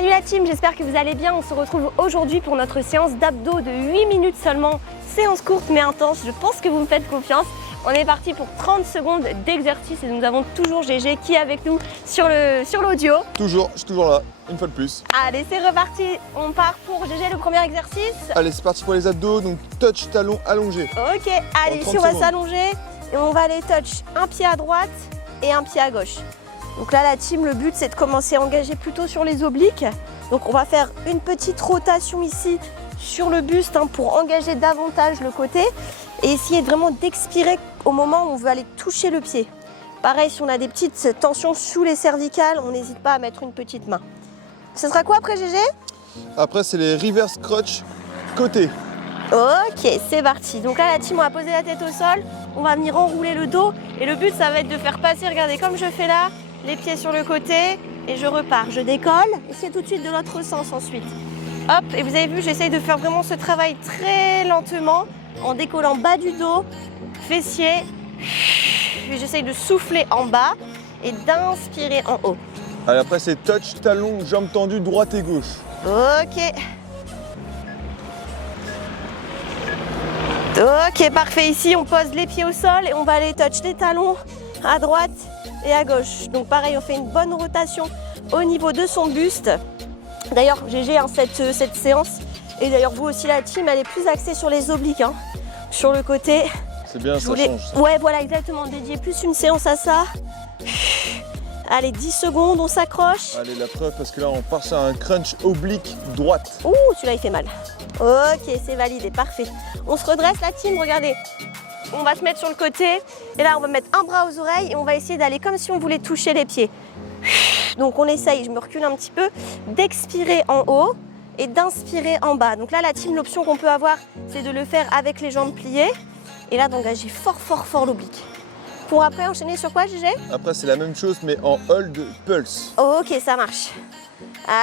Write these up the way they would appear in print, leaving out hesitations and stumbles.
Salut la team, j'espère que vous allez bien. On se retrouve aujourd'hui pour notre séance d'abdos de 8 minutes seulement. Séance courte mais intense, je pense que vous me faites confiance. On est parti pour 30 secondes d'exercice et nous avons toujours GG qui est avec nous sur l'audio. Toujours, je suis toujours là, une fois de plus. Allez, c'est reparti. On part pour GG le premier exercice. Allez, c'est parti pour les abdos, donc touch, talon, allongé. Ok, allez, ici on 30 va secondes. s'allonger et on va aller touch un pied à droite et un pied à gauche. Donc là la team, le but c'est de commencer à engager plutôt sur les obliques. Donc on va faire une petite rotation ici sur le buste pour engager davantage le côté et essayer vraiment d'expirer au moment où on veut aller toucher le pied. Pareil, si on a des petites tensions sous les cervicales, on n'hésite pas à mettre une petite main. Ce sera quoi après GG? Après, c'est les reverse crotch côté. Ok, c'est parti. Donc là la team, on va poser la tête au sol, on va venir enrouler le dos et le but ça va être de faire passer, regardez comme je fais là, les pieds sur le côté et je repars, je décolle et c'est tout de suite de l'autre sens ensuite. Hop, et vous avez vu, j'essaye de faire vraiment ce travail très lentement en décollant bas du dos, fessier, j'essaye de souffler en bas et d'inspirer en haut. Allez, après, c'est touch, talon, jambes tendues, droite et gauche. Ok. Ok, parfait. Ici, on pose les pieds au sol et on va aller touch les talons à droite et à gauche. Donc pareil, on fait une bonne rotation au niveau de son buste. D'ailleurs, GG, cette séance, et d'ailleurs vous aussi la team, elle est plus axée sur les obliques, sur le côté. C'est bien, ça change. Ça. Ouais, voilà, exactement. Dédier plus une séance à ça. Allez, 10 secondes, on s'accroche. Allez, la preuve, parce que là, on part sur un crunch oblique droite. Ouh, celui-là, il fait mal. Ok, c'est validé, parfait. On se redresse la team, regardez. On va se mettre sur le côté et là, on va mettre un bras aux oreilles et on va essayer d'aller comme si on voulait toucher les pieds. Donc, on essaye, je me recule un petit peu, d'expirer en haut et d'inspirer en bas. Donc là, la team, l'option qu'on peut avoir, c'est de le faire avec les jambes pliées et là, d'engager fort l'oblique. Pour après enchaîner sur quoi, GG? Après, c'est la même chose, mais en hold pulse. Ok, ça marche.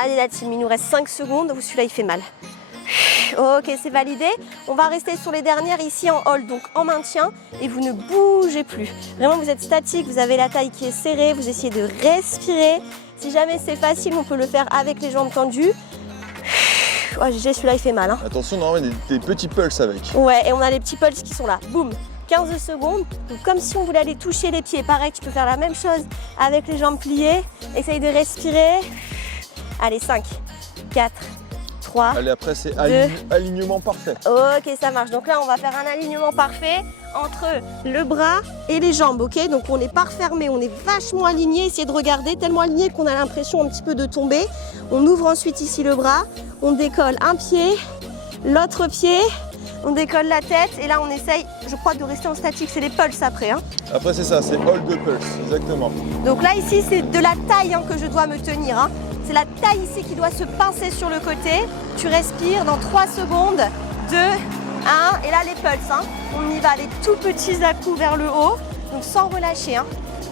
Allez, la team, il nous reste 5 secondes. Celui-là, il fait mal. Ok, c'est validé. On va rester sur les dernières ici en hold, donc en maintien, et vous ne bougez plus. Vraiment, vous êtes statique, vous avez la taille qui est serrée, vous essayez de respirer. Si jamais c'est facile, on peut le faire avec les jambes tendues. Oh, GG, celui-là, il fait mal. Attention, normalement, il y a des petits pulses avec. Ouais, et on a les petits pulses qui sont là. Boum, 15 secondes. Donc, comme si on voulait aller toucher les pieds. Pareil, tu peux faire la même chose avec les jambes pliées. Essaye de respirer. Allez, 5, 4, 3. Allez, après, c'est alignement parfait. Ok, ça marche. Donc là, on va faire un alignement parfait entre le bras et les jambes, ok? Donc on n'est pas refermé, on est vachement aligné. Essayez de regarder, tellement aligné qu'on a l'impression un petit peu de tomber. On ouvre ensuite ici le bras, on décolle un pied, l'autre pied, on décolle la tête et là on essaye, je crois, de rester en statique. C'est les pulses après. Après, c'est ça, c'est hold pulse, exactement. Donc là, ici, c'est de la taille que je dois me tenir. C'est la taille ici qui doit se pincer sur le côté. Tu respires dans 3 secondes, 2, 1. Et là, les pulses. On y va, les tout petits à-coups vers le haut. Donc sans relâcher.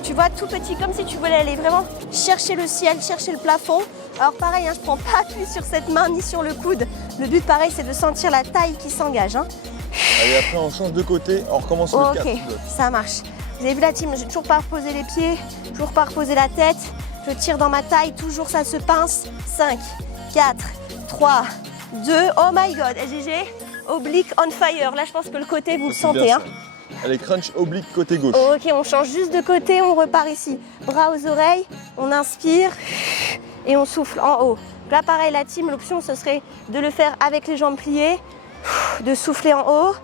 Tu vois, tout petit, comme si tu voulais aller vraiment chercher le ciel, chercher le plafond. Alors pareil, je ne prends pas appui sur cette main ni sur le coude. Le but, pareil, c'est de sentir la taille qui s'engage. Allez, après, on change de côté, on recommence le 4. Ok, ça marche. Vous avez vu la team, j'ai toujours pas reposé les pieds, toujours pas reposé la tête. Je tire dans ma taille, toujours ça se pince. 5, 4, 3, 2. Oh my god, GG, oblique on fire. Là, je pense que le côté, vous le sentez. Allez, crunch oblique côté gauche. Ok, on change juste de côté, on repart ici. Bras aux oreilles, on inspire et on souffle en haut. Là, pareil, la team, l'option, ce serait de le faire avec les jambes pliées, de souffler en haut.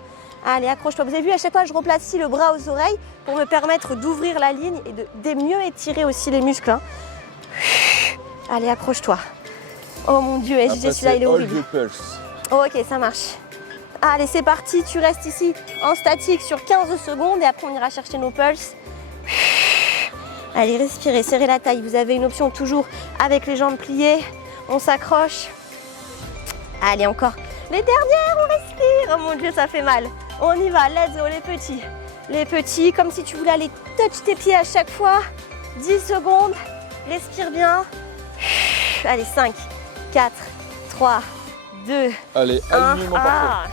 Allez, accroche-toi. Vous avez vu, à chaque fois, je replace ici le bras aux oreilles pour me permettre d'ouvrir la ligne et de mieux étirer aussi les muscles. Allez, accroche-toi. Oh mon Dieu, GG, celui-là, il est horrible. Pulse. Ok, ça marche. Allez, c'est parti. Tu restes ici en statique sur 15 secondes et après, on ira chercher nos pulses. Allez, respirez, serrez la taille. Vous avez une option toujours avec les jambes pliées. On s'accroche. Allez, encore. Les dernières, on respire. Oh mon Dieu, ça fait mal. On y va, let's go, les petits. Les petits, comme si tu voulais aller touch tes pieds à chaque fois. 10 secondes. Respire bien. Allez, 5, 4, 3, 2, Allez, 1. alignement parfait.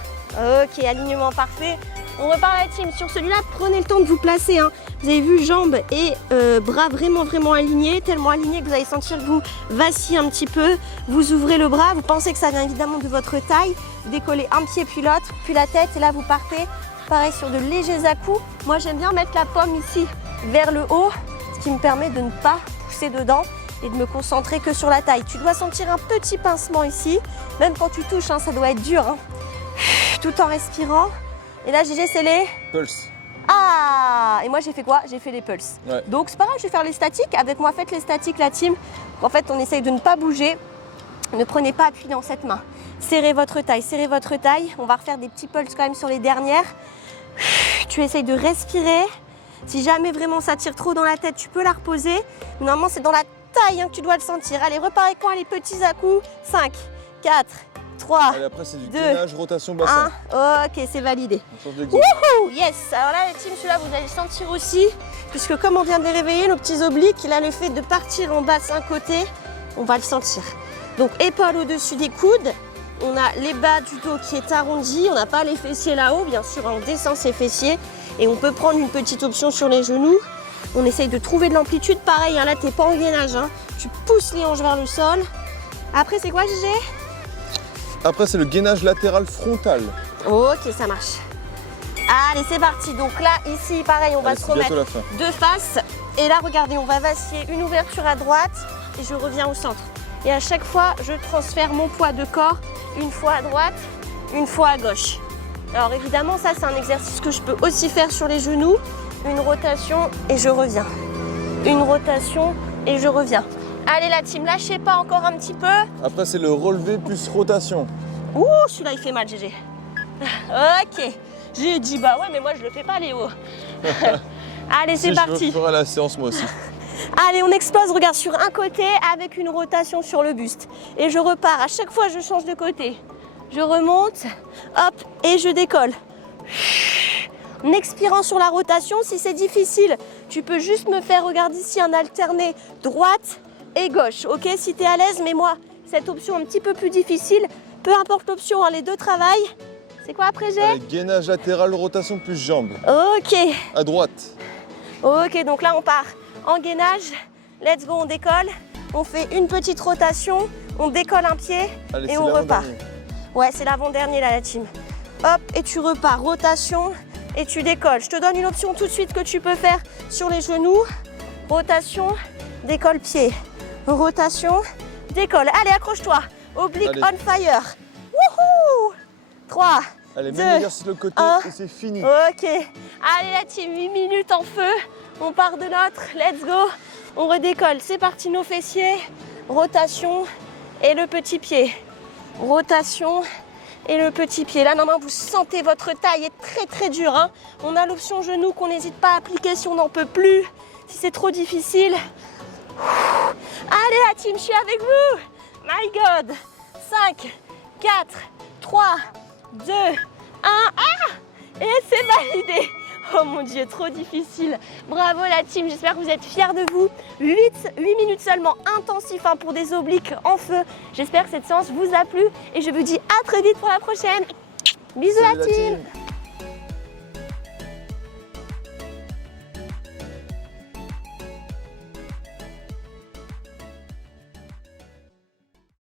Ok, alignement parfait. On repart la team. Sur celui-là, prenez le temps de vous placer. Vous avez vu, jambes et bras vraiment alignés, tellement alignés que vous allez sentir que vous vacillez un petit peu. Vous ouvrez le bras, vous pensez que ça vient évidemment de votre taille. Vous décollez un pied puis l'autre, puis la tête et là vous partez pareil sur de légers à-coups. Moi j'aime bien mettre la paume ici vers le haut, ce qui me permet de ne pas pousser dedans et de me concentrer que sur la taille. Tu dois sentir un petit pincement ici, même quand tu touches, hein, ça doit être dur, hein. Tout en respirant. Et là GG, c'est les Pulse. Ah! Et moi j'ai fait quoi? J'ai fait les pulses. Ouais. Donc c'est pas grave, je vais faire les statiques. Avec moi, faites les statiques la team. En fait, on essaye de ne pas bouger. Ne prenez pas appui dans cette main. Serrez votre taille, serrez votre taille. On va refaire des petits pulses quand même sur les dernières. Tu essayes de respirer. Si jamais vraiment ça tire trop dans la tête, tu peux la reposer. Normalement, c'est dans la taille, hein, que tu dois le sentir. Allez, repars avec moi les petits à-coups. 5, 4, 3, Allez, après, c'est du 2, gainage, rotation, bassin. 1. Ok, c'est validé. On change d'exemple. Wouhou! Yes! Alors là, les teams, celui-là, vous allez le sentir aussi, puisque comme on vient de les réveiller, nos petits obliques, là, le fait de partir en bassin côté, on va le sentir. Donc, épaules au-dessus des coudes. On a les bas du dos qui est arrondi. On n'a pas les fessiers là-haut, bien sûr, on descend ses fessiers. Et on peut prendre une petite option sur les genoux. On essaye de trouver de l'amplitude. Pareil, hein, là, tu n'es pas en gainage. Hein. Tu pousses les hanches vers le sol. Après, c'est quoi, GG? Après, c'est le gainage latéral frontal. Ok, ça marche. Allez, c'est parti. Donc là, ici, pareil, on va Allez, se c'est bientôt remettre la fin. de face. Et là, regardez, on va vaciller une ouverture à droite et je reviens au centre. Et à chaque fois, je transfère mon poids de corps, une fois à droite, une fois à gauche. Alors évidemment, ça, c'est un exercice que je peux aussi faire sur les genoux. Une rotation et je reviens. Une rotation et je reviens. Allez, la team, lâchez pas encore un petit peu. Après, c'est le relevé plus rotation. Ouh, celui-là, il fait mal, GG. Ok. J'ai dit, bah ouais, mais moi, je le fais pas, Léo. Allez, c'est Si, parti. je ferai la séance, moi aussi. Allez, on explose, regarde, sur un côté avec une rotation sur le buste. Et je repars. À chaque fois, je change de côté. Je remonte, hop, et je décolle. En expirant sur la rotation, si c'est difficile, tu peux juste me faire, regarde ici, un alterné droite et gauche. Ok, si tu es à l'aise, mais moi, cette option un petit peu plus difficile, peu importe l'option, hein, les deux travaillent. C'est quoi après, G? Allez, gainage latéral, rotation plus jambes. Ok. À droite. Ok, donc là, on part en gainage. Let's go, on décolle. On fait une petite rotation, on décolle un pied. Allez, et c'est on repart. l'avant-dernier. Ouais, c'est l'avant-dernier là, la team. Hop, et tu repars, rotation, et tu décolles. Je te donne une option tout de suite que tu peux faire sur les genoux. Rotation, décolle pied. Rotation, décolle. Allez, accroche-toi. Oblique Allez. on fire. Wouhou! 3, Allez, 2, même exercice de l'autre côté un. et c'est fini. Ok. Allez, la team, 8 minutes en feu. On part de notre. Let's go. On redécolle. C'est parti, nos fessiers. Rotation et le petit pied. Rotation et le petit pied. Là, normalement, vous sentez votre taille est très dure. Hein. On a l'option genou qu'on n'hésite pas à appliquer si on n'en peut plus. Si c'est trop difficile. Allez, la team, je suis avec vous. My God. 5, 4, 3, 2, 1. Ah! Et c'est validé. Oh mon Dieu, trop difficile. Bravo la team, j'espère que vous êtes fiers de vous. 8 minutes seulement, intensif hein, pour des obliques en feu. J'espère que cette séance vous a plu et je vous dis à très vite pour la prochaine. Bisous Salut la team.